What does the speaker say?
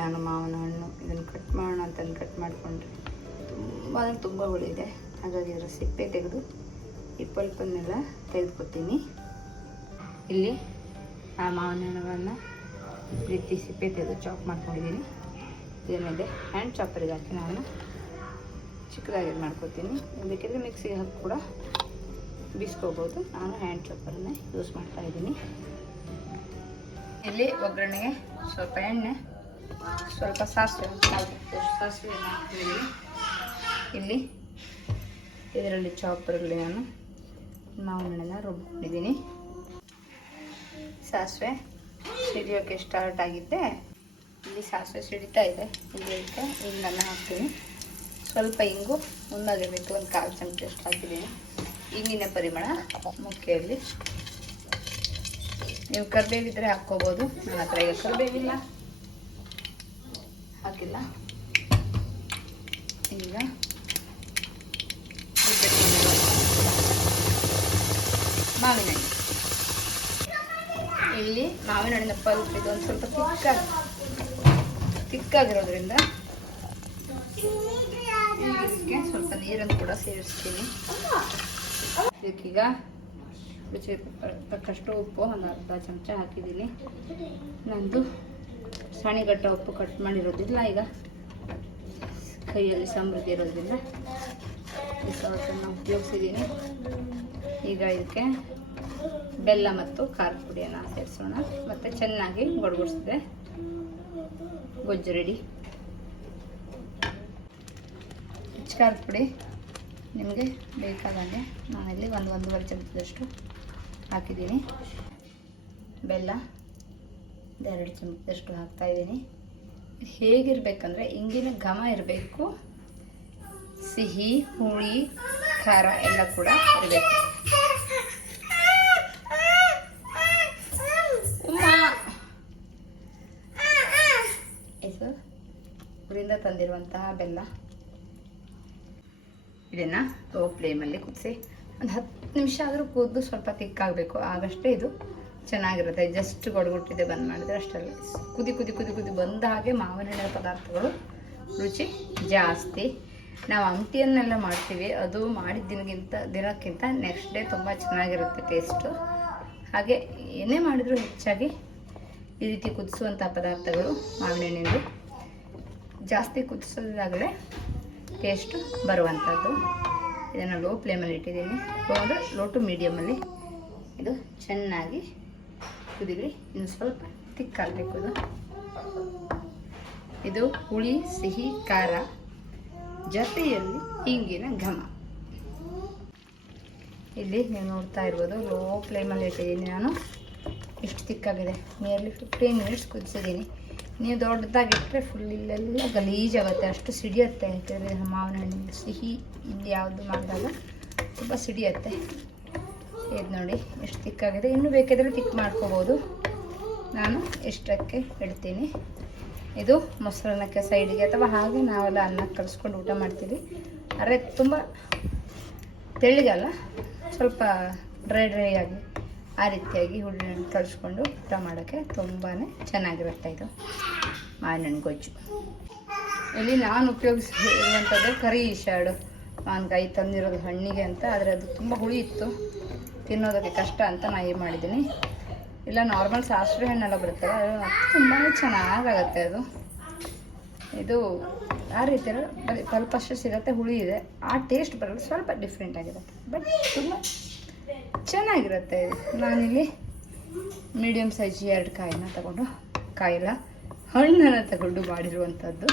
ನಾನು ಮಾವಿನ ಹಣ್ಣು. ಇದನ್ನು ಕಟ್ ಮಾಡೋಣ ಅಂತಂದು ಕಟ್ ಮಾಡಿಕೊಂಡ್ರೆ. ತುಂಬ ತುಂಬ ಹುಳಿದೆ. ಹಾಗಾಗಿ ಇದರ ಸಿಪ್ಪೆ ತೆಗೆದು ಈ ಪಲ್ಪನ್ನೆಲ್ಲ ತೆಗೆದುಕೊತೀನಿ. ಇಲ್ಲಿ ಆ ಮಾವಿನ ಹಣ್ಣುಗಳನ್ನು ರೀತಿ ಸಿಪ್ಪೆ ತೆಗೆದು ಚಾಪ್ ಮಾಡ್ಕೊಂಡಿದ್ದೀನಿ. ಇದನ್ನಿದೆ ಹ್ಯಾಂಡ್ ಚಾಪರಿಗೆ ಹಾಕಿ ನಾನು ಚಿಕ್ಕದಾಗಿ ಮಾಡ್ಕೊತೀನಿ. ಬೇಕಿದ್ರೆ ಮಿಕ್ಸಿಗೆ ಹಾಕಿ ಕೂಡ ಬೀಸ್ಕೋಬೋದು. ನಾನು ಹ್ಯಾಂಡ್ ಚಾಪರನ್ನೇ ಯೂಸ್ ಮಾಡ್ತಾ ಇದ್ದೀನಿ. ಇಲ್ಲಿ ಒಗ್ಗರಣೆಗೆ ಸ್ವಲ್ಪ ಎಣ್ಣೆ ಸ್ವಲ್ಪ ಸಾಸಿವೆ ಸಾಸಿವೆ ಇಲ್ಲಿ ಇದರಲ್ಲಿ ಚಾಪರಲ್ಲಿ ನಾನು ಮಾವಿನ ರುಬ್ಬಿಟ್ಟಿದ್ದೀನಿ ರುಬ್ಬಿದ್ದೀನಿ ಸಾಸಿವೆ ಸಿಡಿಯೋಕ್ಕೆ ಸ್ಟಾರ್ಟ್ ಆಗಿದ್ದೆ. ಇಲ್ಲಿ ಸಾಸಿವೆ ಸಿಡಿತಾ ಇದೆ. ಇಲ್ಲಿ ಇದಕ್ಕೆ ಹಿಂಗನ್ನು ಹಾಕ್ತೀನಿ. ಸ್ವಲ್ಪ ಇಂಗು ಮುಂದಾಗಿರಬೇಕು ಒಂದು ಕಾಲು ಚಮಚಷ್ಟು ಹಾಕಿದ್ದೀನಿ. ಇಂಗಿನ ಪರಿಮಳ ಮುಖ್ಯಲ್ಲಿ ನೀವು ಕರಿಬೇವಿದ್ರೆ ಹಾಕ್ಕೋಬೋದು ನನ್ನ ಹತ್ರ ಈಗ ಕರಿಬೇವಿಲ್ಲ. ಹಾಕಿಲ್ಲ. ಈಗ ಮಾವಿನ ಹಣ್ಣು. ಇಲ್ಲಿ ಮಾವಿನ ಹಣ್ಣಿನ ಪಲ್ಪ್ ಇದು ಒಂದು ಸ್ವಲ್ಪ ತಿಕ್ಕಾಗಿ ತಿಕ್ಕಾಗಿರೋದ್ರಿಂದ ಇದಕ್ಕೆ ಸ್ವಲ್ಪ ನೀರನ್ನು ಕೂಡ ಸೇರಿಸ್ತೀನಿ. ಇದಕ್ಕೀಗ ರುಚಿ ತಕ್ಕಷ್ಟು ಉಪ್ಪು, ಒಂದು ಅರ್ಧ ಚಮಚ ಹಾಕಿದ್ದೀನಿ. ನಂದು ಸಣಿಗಟ್ಟ ಉಪ್ಪು ಕಟ್ ಮಾಡಿರೋದಿಲ್ಲ ಈಗ. ಕೈಯಲ್ಲಿ ಸಮೃದ್ಧಿ ಇರೋದಿಲ್ಲ ಈ ಉಪಯೋಗಿಸಿದ್ದೀನಿ ಈಗ ಇದಕ್ಕೆ ಬೆಲ್ಲ ಮತ್ತು ಖಾರದ ಪುಡಿಯನ್ನು ಸೇರಿಸೋಣ. ಮತ್ತು ಚೆನ್ನಾಗಿ ಗೊಡ್ಗುಡಿಸಿದೆ ಗೊಜ್ಜು ರೆಡಿ ಖಾರದ ಪುಡಿ ನಿಮಗೆ ಬೇಕಾದಂಗೆ ನಾನಿಲ್ಲಿ ಒಂದು ಒಂದೂವರೆ ಚಮಚದಷ್ಟು ಹಾಕಿದ್ದೀನಿ. ಬೆಲ್ಲ. ಎರಡು ಚಮಚದಷ್ಟು ಹಾಕ್ತಾಯಿದ್ದೀನಿ ಹೇಗಿರಬೇಕಂದ್ರೆ ಇಂಗಿನ ಘಮ ಇರಬೇಕು. ಸಿಹಿ, ಹುಳಿ, ಖಾರ ಎಲ್ಲ ಕೂಡ ಇರಬೇಕು. ಇದು ಊರಿಂದ ತಂದಿರುವಂತಹ ಬೆಲ್ಲ. ಇದನ್ನು ಲೋ ಫ್ಲೇಮಲ್ಲಿ ಕುದಿಸಿ. ಒಂದು ಹತ್ತು ನಿಮಿಷ ಆದರೂ ಕುದ್ದು ಸ್ವಲ್ಪ ತಿಕ್ಕಾಗಬೇಕು. ಆಗಷ್ಟೇ ಇದು ಚೆನ್ನಾಗಿರುತ್ತೆ. ಜಸ್ಟ್ ಗೊಡಗುಟ್ಟಿದೆ ಬಂದ್ ಮಾಡಿದ್ರೆ ಅಷ್ಟಲ್ಲ ಕುದಿ ಕುದಿ ಕುದಿ ಕುದಿ ಬಂದ ಹಾಗೆ ಮಾವಿನ ಹಣ್ಣಿನ ಪದಾರ್ಥಗಳು ರುಚಿ ಜಾಸ್ತಿ. ನಾವು ಅಂಟಿಯನ್ನೆಲ್ಲ ಮಾಡ್ತೀವಿ. ಅದು ಮಾಡಿದ ದಿನಗಿಂತ ದಿನಕ್ಕಿಂತ ನೆಕ್ಸ್ಟ್ ಡೇ ತುಂಬ ಚೆನ್ನಾಗಿರುತ್ತೆ ಟೇಸ್ಟು ಹಾಗೆ ಏನೇ ಮಾಡಿದರೂ ಹೆಚ್ಚಾಗಿ ಈ ರೀತಿ ಕುದಿಸುವಂಥ ಪದಾರ್ಥಗಳು ಮಾವಿನ ಹಣ್ಣಿಂದು ಜಾಸ್ತಿ ಕುದಿಸೋದಾಗಲೇ ಟೇಸ್ಟು ಬರುವಂಥದ್ದು ಇದನ್ನು ಲೋ ಫ್ಲೇಮಲ್ಲಿ ಇಟ್ಟಿದ್ದೀನಿ. ಲೋ ಲೋ ಟು ಮೀಡಿಯಮಲ್ಲಿ ಇದು ಚೆನ್ನಾಗಿ ಕುದಿಲಿ ಇನ್ನು ಸ್ವಲ್ಪ ತಿಕ್ಕಾಗಬೇಕು ಇದು. ಇದು ಹುಳಿ, ಸಿಹಿ, ಖಾರ. ಜೊತೆಯಲ್ಲಿ ಹಿಂಗಿನ ಘಮ. ಇಲ್ಲಿ ನೀವು ನೋಡ್ತಾ ಇರ್ಬೋದು ಲೋ ಫ್ಲೇಮಲ್ಲಿ ಇಟ್ಟಿದ್ದೀನಿ ನಾನು. ಎಷ್ಟು ತಿಕ್ಕಾಗಿದೆ. ನಿಯರ್ಲಿ ಫಿಫ್ಟೀನ್ ಮಿನಿಟ್ಸ್ ಕುದಿಸಿದ್ದೀನಿ. ನೀವು ದೊಡ್ಡದಾಗಿಟ್ಟರೆ ಫುಲ್ ಇಲ್ಲೆಲ್ಲ ಗಲೀಜಾಗುತ್ತೆ. ಅಷ್ಟು ಸಿಡಿಯುತ್ತೆ. ಮಾವಿನ ಹಣ್ಣಿನ ಸಿಹಿ ಇಲ್ಲಿ ಯಾವುದು ಮಾಡಿದಾಗ ತುಂಬ ಸಿಡಿಯುತ್ತೆ. ಇದು ನೋಡಿ, ಎಷ್ಟು ತಿಕ್ಕಾಗಿದೆ ಇನ್ನೂ ಬೇಕಿದ್ರೆ ತಿಕ್ ಮಾಡ್ಕೋಬೋದು. ನಾನು ಇಷ್ಟಕ್ಕೆ ಇಡ್ತೀನಿ. ಇದು ಮೊಸರನ್ನಕ್ಕೆ ಸೈಡಿಗೆ ಅಥವಾ ಹಾಗೆ ನಾವೆಲ್ಲ ಅನ್ನ ಕಲಿಸ್ಕೊಂಡು ಊಟ ಮಾಡ್ತೀವಿ. ಆದರೆ ತುಂಬ ತೆಳ್ಳಗಲ್ಲ ಸ್ವಲ್ಪ ಡ್ರೈ ಡ್ರೈ ಆಗಿ, ಆ ರೀತಿಯಾಗಿ ಹುಳಿ ಕಲಿಸ್ಕೊಂಡು ಊಟ ಮಾಡೋಕ್ಕೆ ತುಂಬಾ ಚೆನ್ನಾಗಿರುತ್ತೆ ಇದು. ಮಾವಿನ ಗೊಜ್ಜು. ಇಲ್ಲಿ ನಾನು ಉಪಯೋಗಿಸಿರುವಂಥದ್ದು ಕರಿ ಶಾಡು. ಮಾವಿನಕಾಯಿ ತಂದಿರೋದು ಹಣ್ಣಿಗೆ ಅಂತ, ಆದರೆ ಅದು ತುಂಬ ಹುಳಿ ಇತ್ತು. ತಿನ್ನೋದಕ್ಕೆ ಕಷ್ಟ ಅಂತ ನಾನು ಏನು ಮಾಡಿದ್ದೀನಿ. ಇಲ್ಲ ನಾರ್ಮಲ್ ಸಾಸಿವೆ ಹಣ್ಣೆಲ್ಲ ಬರುತ್ತಲ್ಲ, ಅದು ತುಂಬಾ ಚೆನ್ನಾಗಾಗತ್ತೆ ಅದು. ಇದು ಆ ರೀತಿ ಬರೀ ಸ್ವಲ್ಪ ಅಷ್ಟು ಸಿಗುತ್ತೆ, ಹುಳಿ ಇದೆ. ಆ ಟೇಸ್ಟ್ ಬರಲು ಸ್ವಲ್ಪ ಡಿಫ್ರೆಂಟ್ ಆಗಿರುತ್ತೆ. ಬಟ್ ತುಂಬ ಚೆನ್ನಾಗಿರುತ್ತೆ ಇದು. ನಾನಿಲ್ಲಿ ಮೀಡಿಯಮ್ ಸೈಜ್ ಎರಡು ಕಾಯಿನ ತಗೊಂಡು ಕಾಯಿಲ್ಲ ಹಣ್ಣನ್ನು ತಗೊಂಡು ಮಾಡಿರುವಂಥದ್ದು.